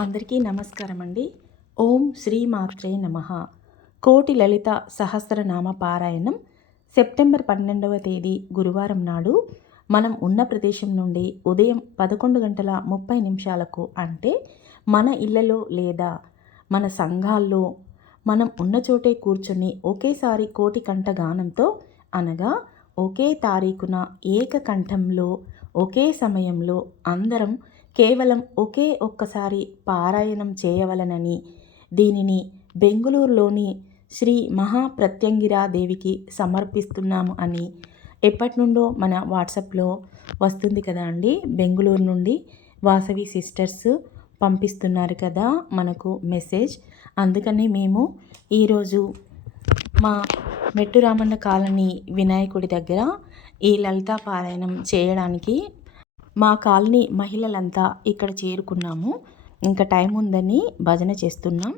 అందరికీ నమస్కారం అండి. ఓం శ్రీ మాత్రే నమః. కోటి లలిత సహస్రనామ పారాయణం సెప్టెంబర్ 12వ తేదీ గురువారం నాడు మనం ఉన్న ప్రదేశం నుండి ఉదయం 11:30 అంటే మన ఇళ్లలో లేదా మన సంఘాల్లో మనం ఉన్న చోటే కూర్చొని ఒకేసారి కోటి కంఠ గానంతో అనగా ఒకే తారీఖున ఏకకంఠంలో ఒకే సమయంలో అందరం కేవలం ఒకే ఒక్కసారి పారాయణం చేయవలనని, దీనిని బెంగుళూరులోని శ్రీ మహాప్రత్యంగిరాదేవికి సమర్పిస్తున్నాము అని ఎప్పటి నుండో మన వాట్సాప్లో వస్తుంది కదా అండి. బెంగుళూరు నుండి వాసవి సిస్టర్స్ పంపిస్తున్నారు కదా మనకు మెసేజ్. అందుకని మేము ఈరోజు మా మెట్టు రామన్న కాలనీ వినాయకుడి దగ్గర ఈ లలితా పారాయణం చేయడానికి మా కాలనీ మహిళలంతా ఇక్కడ చేరుకున్నాము. ఇంకా టైం ఉందని భజన చేస్తున్నాం.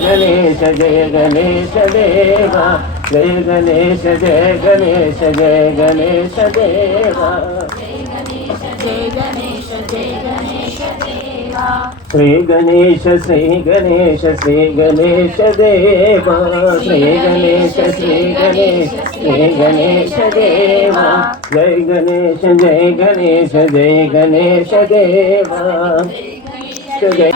गणेश जय गणेश देवा, जय गणेश जय गणेश जय गणेश देवा, जय गणेश जय गणेश देवा, श्री गणेश श्री गणेश श्री गणेश देवा, श्री गणेश श्री गणेश श्री गणेश देवा, जय गणेश जय गणेश जय गणेश देवा, जय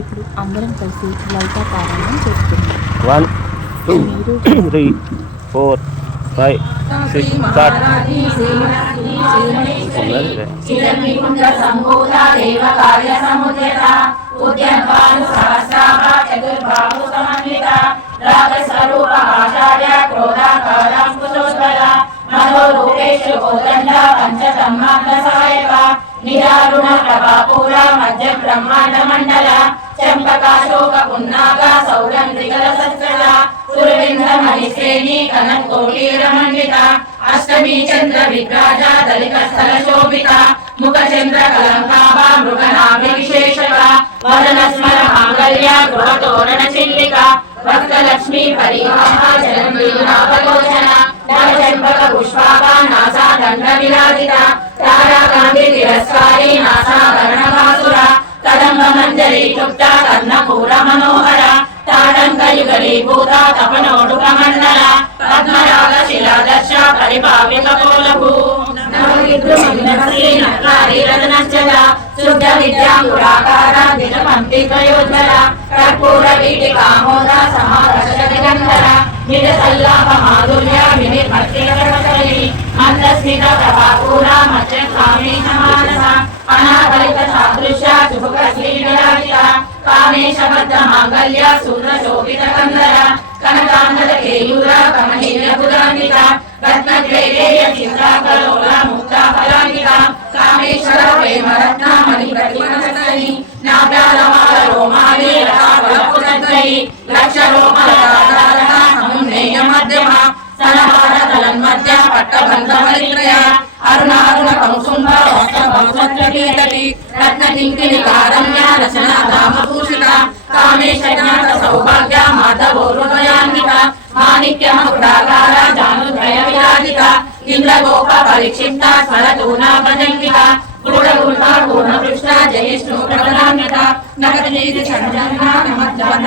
ఇప్పుడు అందరం కలిసి లలితా పారాయణం చేస్తున్నాం. 1 2 3 4 5 6 7 నిరారుణ ప్రభాపూర మధ్య బ్రహ్మాండ మండల చంపకాశోక పున్నాగ సౌరంధ్రికల సత్సల సురవింద్ర మణిశ్రేణి కనకోటీర మండిత అష్టమి చంద్ర విగ్రాజ దళిత స్థల శోభిత ముఖ చంద్ర కలంకాభ మృగనాభి విశేషక వదన స్మర మాంగళ్య గృహ తోరణ చిల్లిక భక్త లక్ష్మీ పరివాహ జలంబీనాభలోచన నవచంపక పుష్పాభ నాసా దండ విరాజిత తారా గాంధీ తిరస్కారి నాసా గణభాసుర కదంబ మంజరి చుప్త కర్ణపూర మనోహర తాడంక యుగలి విభూత తపనోడుక మండల పద్మరాగ శిలాదర్శ పరిపావిక పోలభూ శుద్ధ విద్యాంగురాకార దిన పంపితయోజ్వల కర్పూర వీటి కామోద సమాదర్శ దిగంధర నిజ సల్లాభ మాధుర్య వినిర్మర్తిరవసరి మందస్మిత ప్రభాపూర మధ్య కామేశ మానస అనాకలిత సాదృశ్య శుభక శ్రీ విరాజిత కామేశ బద్ధ మాంగళ్య సూర్ణ శోభిత కందర కనకాంగద కేయూర కమనీయ బుధాన్విత రత్నద్వైరేయ చిత్రాకలోల ముక్తాఫలాన్విత కామేశ్వర ప్రేమరత్న మణి ప్రతిమనసని నాభ్యాలమాల రోమాలే రకావలపునద్వయి లక్ష రోమల రాధారణ సమున్నేయ మధ్యమ సనహార తలన్మధ్య పట్టబంధమలిత్రయ అరుణారుణ కౌసుంభ వస్త్రభంసత్రకీటటి రత్న కింకిణి కారమ్య రచన రామభూషిత కామేశ జ్ఞాత సౌభాగ్య మాధవోరుదయాన్విత మాణిక్య మకుడాకార జానుద్వయ విరాజిత ఇంద్రగోప పరిక్షిప్త స్వరతూనా భజంగిత గూఢగుల్మ పూర్ణపృష్ట జయిష్ణు ప్రబలాన్విత నగతనీతి చంద్రన్న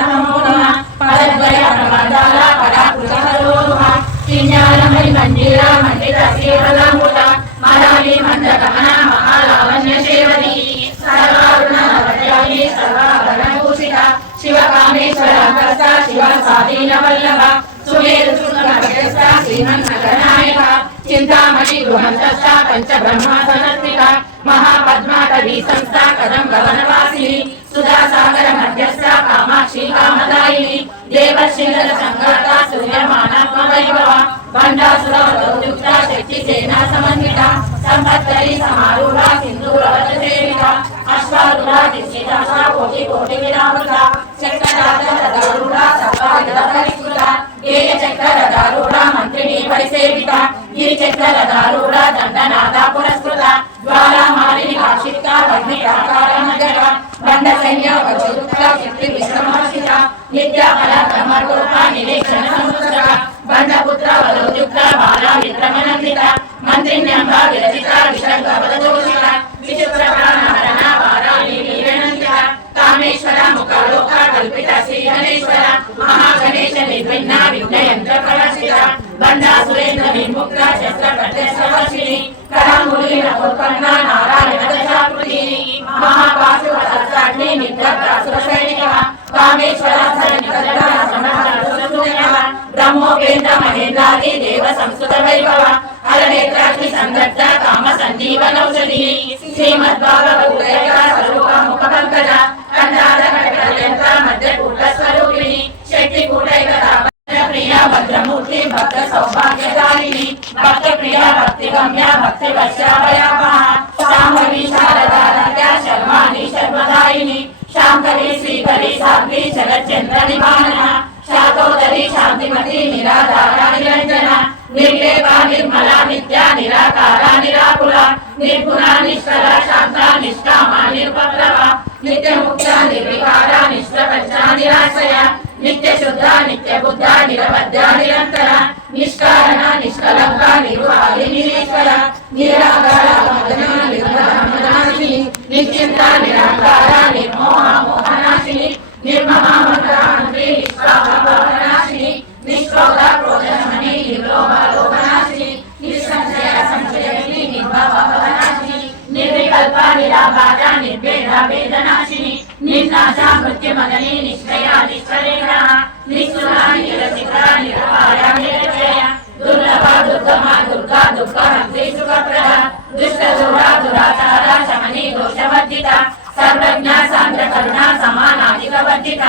నమో నమః పరద్వయ ప్రబంధాల పరాకృత హరోహ పింజాలమై మంజీర మండిత శ్రీవలామృత మరాళి మందగమన మహాలావణ్య సేవతి సర్వారుణ నవద్యాయి సర్వాభరణభూషిత శివకామేశ్వర హస్త శివ స్వాధీన వల్లభ సుమేరు శృంగమధ్యస్థ శ్రీమన్నగనాయక చింతామణి గృహంతస్థ పంచబ్రహ్మాసనస్థిత మహాపద్మాటవీ సంస్థ కదంబ వనవాసిని సుధాసాగర మధ్యస్థ కామాక్షి కామదాయిని దేవశీల సంఘాత సూర్యమానాత్మ వైభవ బండాసుర వదోయుక్త శక్తి సేనా సమన్విత సంపత్తరి సమారూఢ సింధూరవత సేవిత అశ్వారూఢ దిశిదాస కోటి కోటి విరామృత చక్రదారూఢ సర్వాయుధ పరిష్కృత గేయ చక్రరథారూఢ మంత్రిని పరిసేవిత గిరి చక్రరథారూఢ దండనాథ పురస్కృత జ్వాలామాలిని కాక్షిత అగ్ని ప్రాకార నగర బండ సైన్య వజ్రయుక్త శక్తి విశ్రమహర్షిత నిత్యాఫల బ్రహ్మరూప నిరీక్షణ సంస్కృత బండపుత్ర వలోయుక్త బాల విక్రమనందిత మంత్రిణ్యంబ విరచిత విశంగవదోషిత విచిత్ర ప్రాణహరణ వారాణి వీరనందిత కామేశ్వర ముఖలోక కల్పిత శ్రీ గణేశ్వర మహాగణేశ నిర్విఘ్న విఘ్నయంత్ర ప్రవర్షిత బండాసురేంద్ర విముక్త శస్త్ర ప్రత్యక్షవర్షిణి కరాంగులి నవోత్పన్న నారాయణ దశాకృతి మహాపాశువ సత్సాగ్ని నిత్యప్రాసుర సైనిక కామేశ్వర బ్రహ్మోపేంద్ర మహేంద్రాది దేవ సంస్కృత వైభవ హరనేత్రాగ్ని సందగ్ధ కామ సంజీవనౌషధి శ్రీమద్భాగవత స్వరూప ముఖ పంకజ కంఠార కటకయంత్ర మధ్య కూట స్వరూపిణి శక్తి కూటైక ప్రియ భద్రమూర్తి భక్త సౌభాగ్యదాయిని భక్త ప్రియ భక్తి గమ్య భక్తి వర్షాభయాపహ శాంభవి శారదారాధ్య శర్వాణి శర్వదాయిని శాంకరి శ్రీకరి సాధ్వి జగచ్చంద్ర నివారణ శాతోదరి శాంతిమతి నిరాధార నిరంజన నిర్లేప నిర్మల నిత్య నిరాకార నిరాకుల నిర్గుణ నిష్కల శాంత నిష్కామ నిరుపప్లవ నిత్య ముక్త నిర్వికార నిష్ప్రపంచ నిరాశ్రయ నిత్య శుద్ధ నిత్య బుద్ధ నిరవధ్య నిరంతర నిష్కారణ నిష్కలంక నిరుపాలి నిరీశ్వర నిరాకార నిర్మలనాశిని నిశ్చింత నిరాకార నిర్మోహ మోహనాశిని నిర్మమ మంత్రాంత్రి నిష్పాపనాశిని నిష్క్రోధ క్రోధమణి నిర్లోభ లోభనాశిని నిస్సంశయ సంశయని నిర్భవనాశిని నిర్వికల్ప నిరాబాధ నిర్భేద వేదనాశిని నిర్నాశ మృత్యుమగని నిశ్చయ నిష్కరేణ నిశ్చుల నిరసిక నిరపాయ నిరచయ దుర్లభ దుర్గమ దుర్గా దుఃఖ హంత్రి సుఖప్రద దుష్ట దూర దురాచార శమని దోషవర్జిత సర్వజ్ఞ సాంద్ర కరుణ సమానాధిక వర్జిత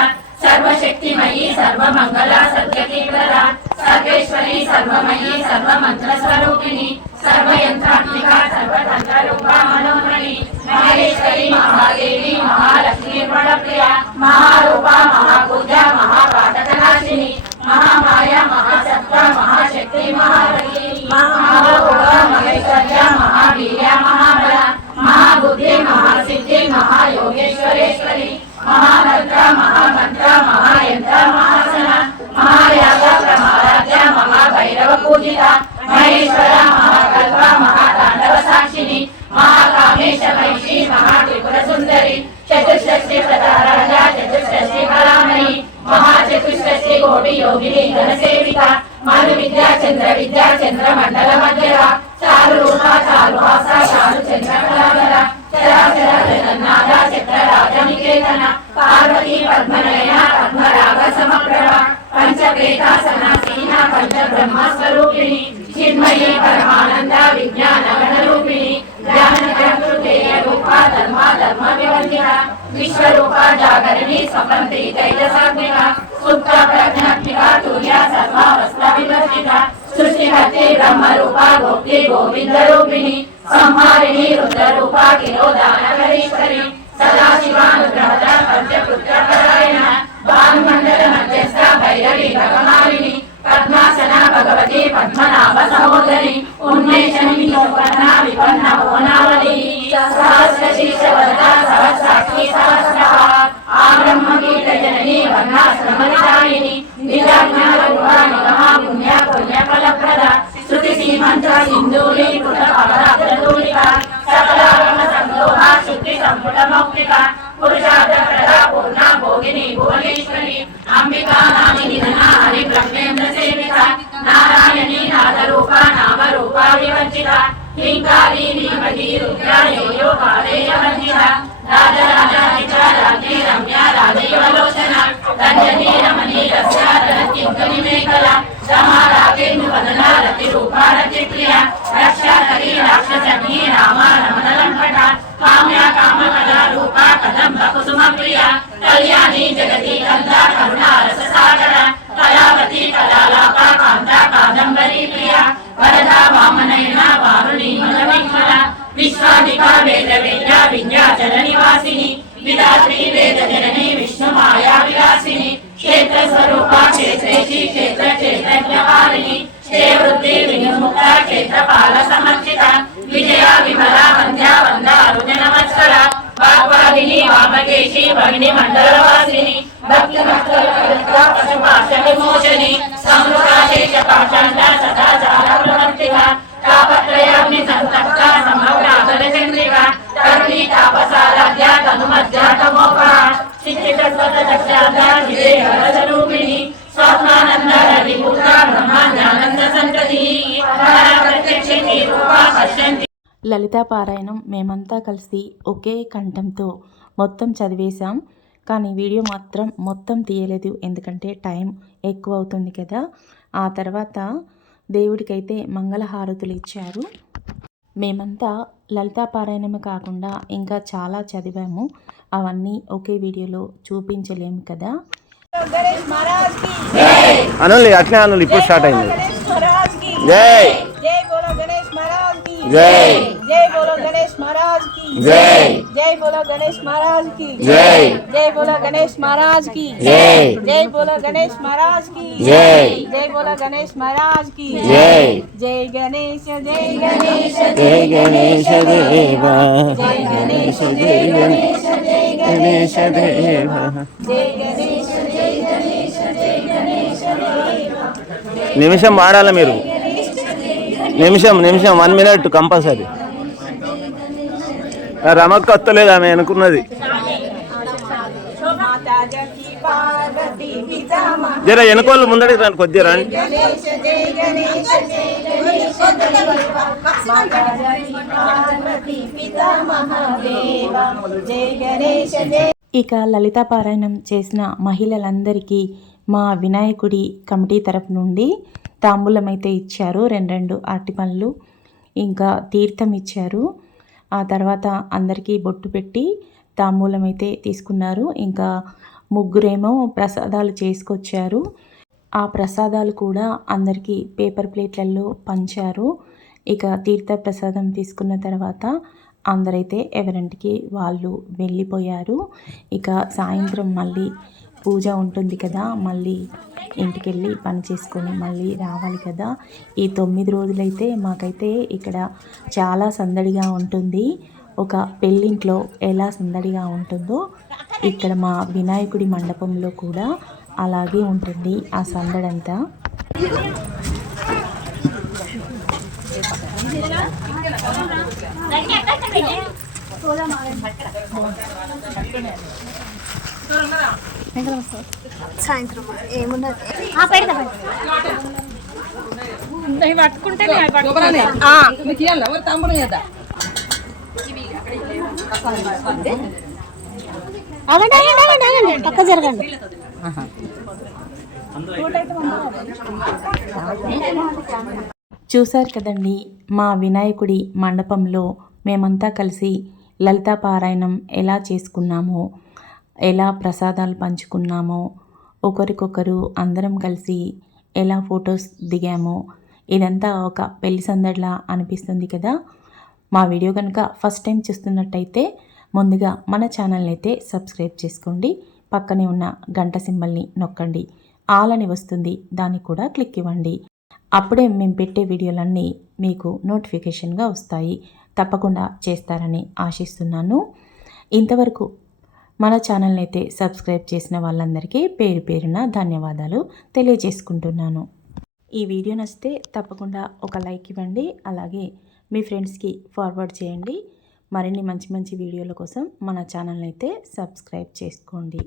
సర్వశక్తిమయీ సర్వమంగళ సత్యకీప్రద సర్వేశ్వరి సర్వమయీ సర్వమంత్ర స్వరూపిణి సర్వయంత్రాత్మిక సర్వతంత్ర రూప మనోన్మణి మహేశ్వరి మహాదేవి మహాలక్ష్మి ప్రణప్రియ మహారూప మహాపూజ మహాపాతకనాశిని మహామాయ మహాసత్వ మహాశక్తి మహాబలి మహాభోగ మహేశ్వర్య మహావీర్య మహాబల మహాబుద్ధి మహాసిద్ధి మహాయోగేశ్వరేశ్వరి మహామంత్ర మహామంత్ర మహాయంత్ర మహాసన మహాయాగ ప్రమారాధ్య మహాభైరవ పూజిత మహేశ్వర మహాకల్ప మహాతాండవ సాక్షిని మహాకామేశ వైషి మహాత్రిపుర సుందరి చతుషష్ఠి ప్రతారాజ చతుషష్ఠి కోటి యోగిని ఘనసేవిత మను విద్యాచంద్ర మండల మధ్యర చారు రూప చారు హాస చారు చంద్రకళాధర చరాచర జగన్నాథ చక్ర రాజనికేతన పార్వతీ పద్మనయన పద్మరాగ సమప్రభ పంచప్రేతాసనాసీన పంచ బ్రహ్మస్వరూపిణి చిన్మయీ పరమానంద విజ్ఞాన గణరూపిణి జ్ఞానకృతేయ రూప ధర్మ వివర్జిత విశ్వరూప జాగరణి స్వతంత్రి తైజసాత్మిక సుప్త ప్రజ్ఞాత్మిక తుల్య సర్వావస్థ వివర్జిత సృష్టికర్తి బ్రహ్మరూప గోప్తి గోవింద రూపిణి సంహారిణి రుద్రరూప కిరోదానకరీశ్వరి సదాశివానుగ్రహద పంచపుత్రపరాయణ భానుమండల మధ్యస్థ భైరవి భగమాలిని పద్మాసన భగవతి పద్మనాభ సహోదరి ఉన్మేషని సువర్ణ విపన్న ఓనావళి సహస్రశీర్షవరద సహస్రాక్షి సహస్రః ఆ బ్రహ్మగీత జనని వర్ణాశ్రమనిదాయిని నిజజ్ఞానరూప నిగమ పుణ్య పుణ్య ఫలప్రద శృతి సీమంత సింధూరి కృత పవనాబ్దూలిక సకలాగమ సందోహ శుద్ధి సంపుట మౌక్తిక పురుషార్థ ప్రద పూర్ణ భోగిని భువనేశ్వరి అంబికా నామి నిధన హరి బ్రహ్మేంద్ర సేవిత నారాయణి నాదరూప నామరూప వివర్జిత హింకారి భీమతి రుద్ర యోయో కాళేయ వందిత రాజరాజాధికారాజ్ఞి రమ్య రాజయోలోచన రంజనీ రమణీ రస్య రతింకని మేఖల రమారాగేందు వదన రతి రూప రతిప్రియ రక్షాకరి రాక్షసగ్ని రామ రమణ లంకట కామ్య కామకళ రూప కదంబ కుసుమ ప్రియ కళ్యాణి జగతి కంద కరుణ రస సాగర కళావతి కళాలాప కాంత కాదంబరీ ప్రియ వరద వామనయన వారుణి మలవిమల విశ్వాధిక వేద వేద్య విద్యాచల నివాసిని విధాత్రి వేద జనని విష్ణు మాయా విలాసిని క్షేత్ర స్వరూప క్షేత్రేషి క్షేత్ర క్షేత్రజ్ఞపాలిని శ్రేవృద్ధి వినిర్ముక్త క్షేత్రపాల సమర్చిత విజయ విమల వంద్య వంద అరుణ నమస్కర వాగ్వాదిని వామకేశి భగిని మండలవాసిని భక్తి పశుపాశ విమోచని సంవృతాశేష పాషాండ సదాచార ప్రవర్తిక తాపత్రయాగ్ని సంతప్త సమగ్రాగల చంద్రిక కరుణి తాపసారాధ్య తనుమధ్య తమోప చిత్తిత స్వతదక్షార్థ విజయరూపిణి స్వాత్మానంద రవిభూత బ్రహ్మానంద సంతతి ప్రత్యక్షి రూప పశ్యంతి. లలితా పారాయణం మేమంతా కలిసి ఒకే కంఠంతో మొత్తం చదివేశాం. కానీ వీడియో మాత్రం మొత్తం తీయలేదు, ఎందుకంటే టైం ఎక్కువ అవుతుంది కదా. ఆ తర్వాత దేవుడికైతే మంగళహారతులు ఇచ్చారు. మేమంతా లలితా పారాయణమే కాకుండా ఇంకా చాలా చదివాము. అవన్నీ ఒకే వీడియోలో చూపించలేము కదా. అనులు అట్లే అనులు ఇప్పుడు స్టార్ట్ అయింది. జై जय बोलो गणेश महाराज की जय जय बोलो गणेश महाराज की जय जय बोलो गणेश महाराज की जय जय बोलो गणेश महाराज की जय जय बोलो गणेश महाराज की जय जय बोलो गणेश महाराज की जय जय गणेश जय गणेश जय गणेश देवा जय गणेश जय गणेश जय गणेश देवा. जय गणेश जय गणेश जय गणेश నిమిషం వాడాలి మీరు, నిమిషం 1 minute కంపల్సరీ. రమకు వస్తలేదు ఆమె అనుకున్నది. माता जकी पार्वती पिता महा జర వెనుకోళ్ళు ముందడికి రండి, కొద్దిగా రండి. गणेश जय गणेश जय गणेश माता जकी पार्वती पिता महादेव जय गणेश जय. ఇక లలితా పారాయణం చేసిన మహిళలందరికీ మా వినాయకుడి కమిటీ తరపు నుండి తాంబూలం అయితే ఇచ్చారు. 2 అరటిపళ్ళు ఇంకా తీర్థం ఇచ్చారు. ఆ తర్వాత అందరికీ బొట్టు పెట్టి తాంబూలం అయితే తీసుకున్నారు. ఇంకా ముగ్గురేమో ప్రసాదాలు చేసుకొచ్చారు. ఆ ప్రసాదాలు కూడా అందరికీ పేపర్ ప్లేట్లలో పంచారు. ఇక తీర్థ ప్రసాదం తీసుకున్న తర్వాత అందరైతే ఎవరింటికి వాళ్ళు వెళ్ళిపోయారు. ఇక సాయంత్రం మళ్ళీ పూజ ఉంటుంది కదా, మళ్ళీ ఇంటికి వెళ్ళి పని చేసుకొని మళ్ళీ రావాలి కదా. ఈ 9 రోజులైతే మాకైతే ఇక్కడ చాలా సందడిగా ఉంటుంది. ఒక పెళ్ళింట్లో ఎలా సందడిగా ఉంటుందో ఇక్కడ మా వినాయకుడి మండపంలో కూడా అలాగే ఉంటుంది ఆ సందడంతా. Sola సాయంత్రం ఏమున్నది పక్క జరగండి. చూశారు కదండి, మా వినాయకుడి మండపంలో మేమంతా కలిసి లలితా పారాయణం ఎలా చేసుకున్నామో, ఎలా ప్రసాదాలు పంచుకున్నామో, ఒకరికొకరు అందరం కలిసి ఎలా ఫొటోస్ దిగామో, ఇదంతా ఒక పెళ్లి సందడిలా అనిపిస్తుంది కదా. మా వీడియో కనుక ఫస్ట్ టైం చూస్తున్నట్టయితే ముందుగా మన ఛానల్ని అయితే సబ్స్క్రైబ్ చేసుకోండి. పక్కనే ఉన్న గంట సింబల్ని నొక్కండి. ఆల్ అని వస్తుంది, దాన్ని కూడా క్లిక్ ఇవ్వండి. అప్పుడే మేము పెట్టే వీడియోలన్నీ మీకు నోటిఫికేషన్గా వస్తాయి. తప్పకుండా చేస్తారని ఆశిస్తున్నాను. ఇంతవరకు మన ఛానల్ని అయితే సబ్స్క్రైబ్ చేసిన వాళ్ళందరికీ పేరు పేరున ధన్యవాదాలు తెలియజేసుకుంటున్నాను. ఈ వీడియో నచ్చితే తప్పకుండా ఒక లైక్ ఇవ్వండి. అలాగే మీ ఫ్రెండ్స్కి ఫార్వర్డ్ చేయండి. మరిన్ని మంచి మంచి వీడియోల కోసం మన ఛానల్ని అయితే సబ్స్క్రైబ్ చేసుకోండి.